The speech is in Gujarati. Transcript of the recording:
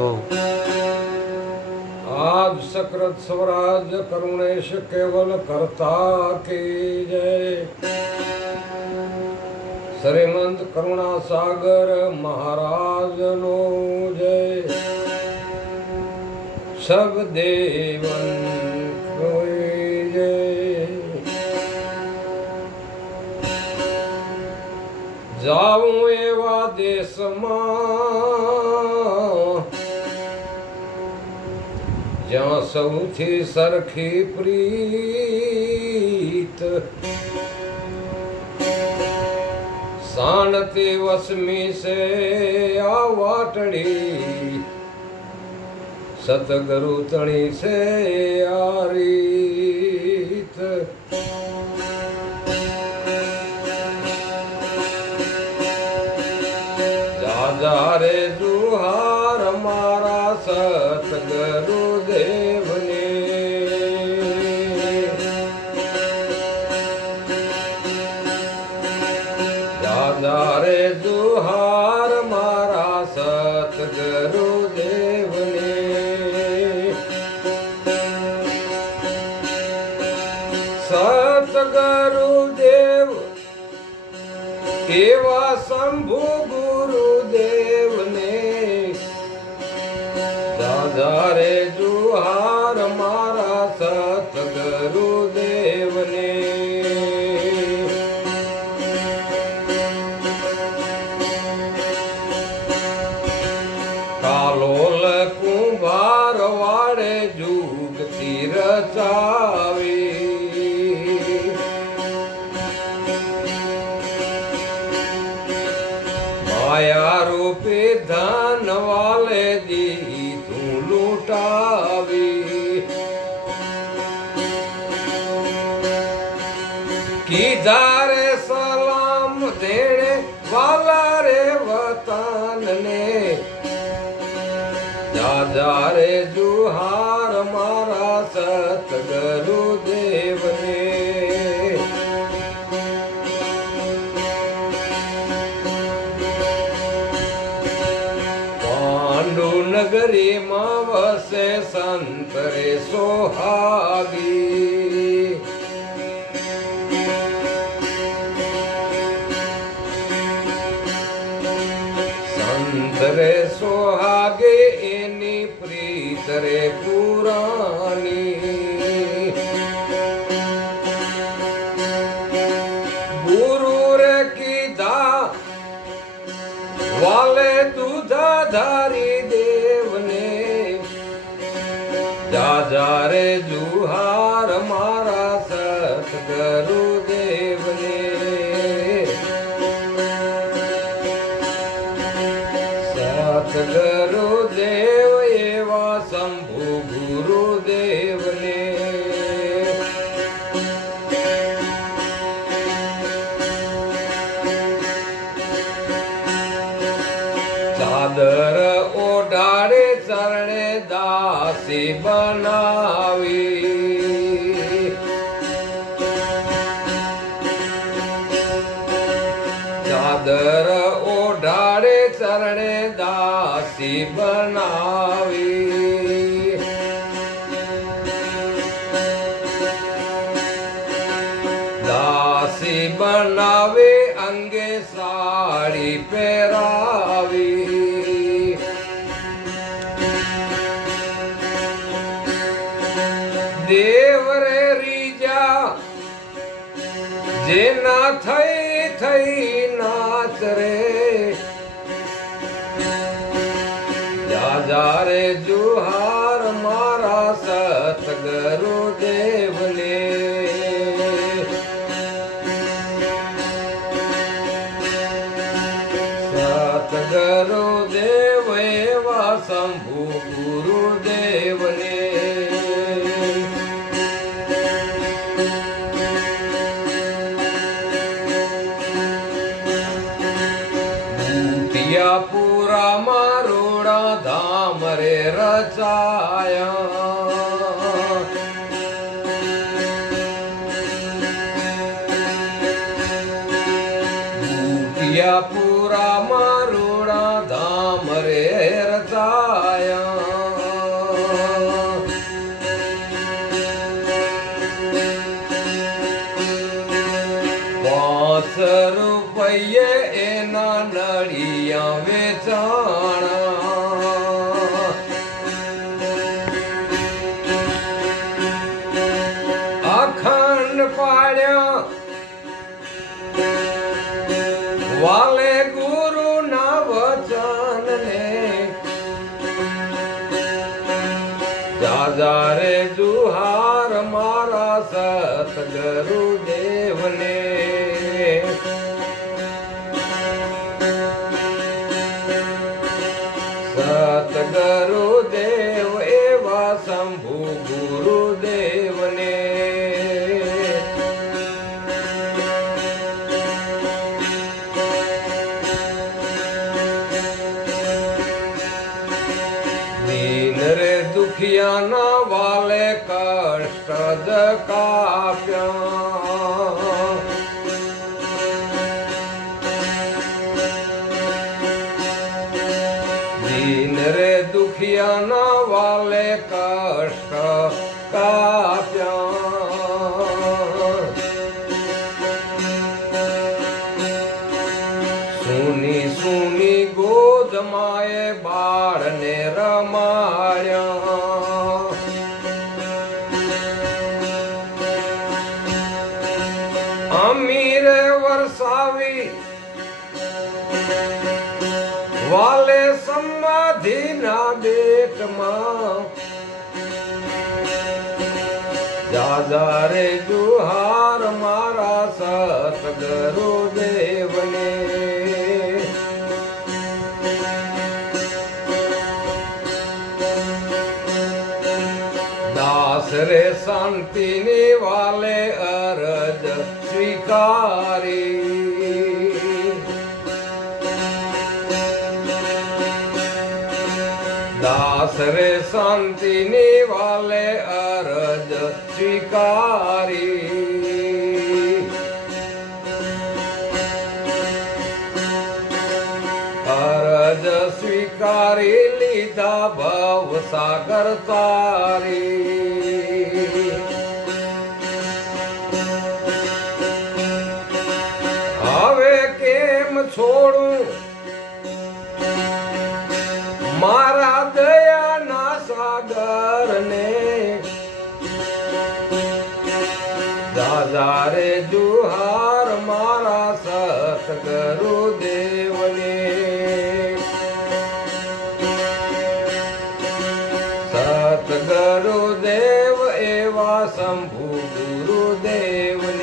હો આજ સકૃત સ્વરાજ કરુણેશ કેવલ કરતા કી જય. શ્રીમંત કરુણા સાગર મહારાજ નો જય. સબ દેવન જાઉં એવા દેશમાં જ્યાં સૌથી સરખી પ્રીત. શાંતિ વસમી સે આ વાટડી. સતગુરુ તણી સે આ રીત. દાદા રે જુહાર મારા સતગુરુ સતગુરુ દેવ, એવા શંભુ ગુરુદેવને. દાદા રે જુહાર મારા સતગુરુદેવને. કાલોલ કુંભાર વાડે જુગતી રચાવી કીધા રે સલામ દેણે વાલા રે વતનને. દાદા રે જુહાર મારા સતગુરુ દેવને. પાંડુ નગરી માં વસે સંત સોહાગી. સંત રે સોહાગે એની પ્રીત રે પુરાણી. ગુરુ રે કીધા, વાલે દૂધા ધારી દેવને. જાજા રે જુહાર મારા સતગુરુ દેવને સતગુરુ દેવ એવા શંભુ ગુરુદેવને ચાદર ઓઢાડે ચરણે દાસી બનાવી ચાદર ઓઢાડે ચરણે દાસી બનાવી. દાસી બનાવે અંગે સાડી પહેરાવી. દેવ રે રીજા જેના થઈ થઈ સતગુરુ દેવ એવા શંભુ ગુરુદેવને. ભૂતિયાપુરા મારોડા ધામ રે રચાયા ભૂતિયાપુરા મારોડા ધામ રે રચાયા. વેચાણા. અખંડ પાડ્યા. વાલે ગુરુ ના વચન ને રે જુહાર મારા સતગુરુ. સતગુરુ દેવ એવા શંભુ ગુરુદેવને. દીન રે દુખિયાના વાલે કષ્ટ કાપ્યા. દુખિયાના વાલે કષ્ટ કાપ્યા. સુની સુની ગોદ માએ બાળને રમાડ્યા. સમાધિના બેટમાં દાદા રે જુહાર મારા સતગુરુ દેવને. દાસ રે શાંતિની વાલે અરજ સ્વીકારી. દાસ રે શાંતિની વાલે અરજ સ્વીકારી. અરજ સ્વીકારી લીધા ભવ સાગર તારી. હવે કેમ છોડું દાદા રે જુહાર મારા સતગુરુ દેવને. સતગુરુ દેવ એવા શંભુ ગુરુદેવને.